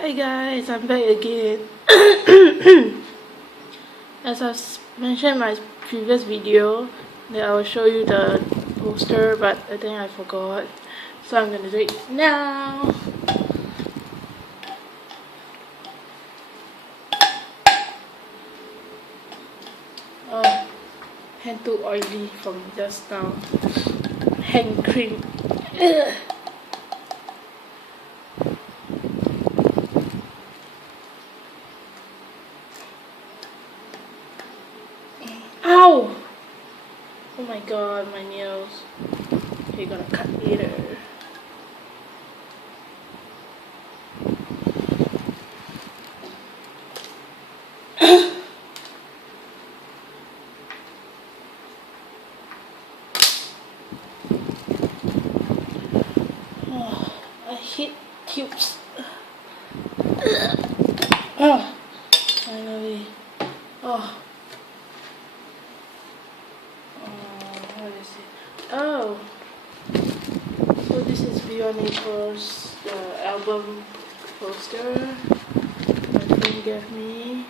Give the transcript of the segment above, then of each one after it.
Hi guys, I'm back again. As I mentioned in my previous video, that I will show you the poster, but I think I forgot, so I'm gonna do it now. Oh, hand too oily from just now. Hand cream. Ugh. Ow! Oh my god, my nails. You're gonna cut later. Oh, I hate tubes. Oh, finally. Oh. What is it? Oh, so this is Beyond April's album poster my friend gave me.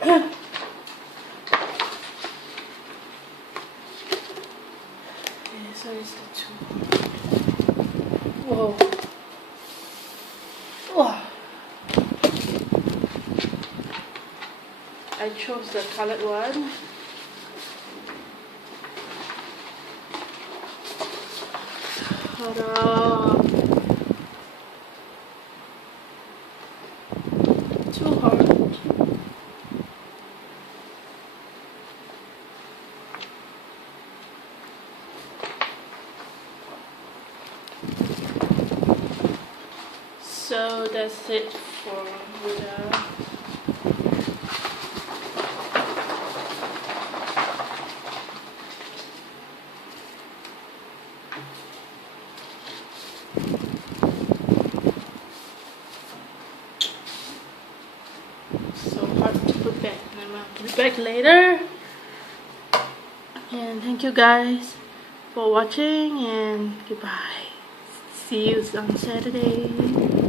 Okay, so it's the two. Whoa. Oh. I chose the colored one. Ta-da! Too hard. So that's it for the so hard to put back. I'll put it back later. And thank you guys for watching, and goodbye. See you on Saturday.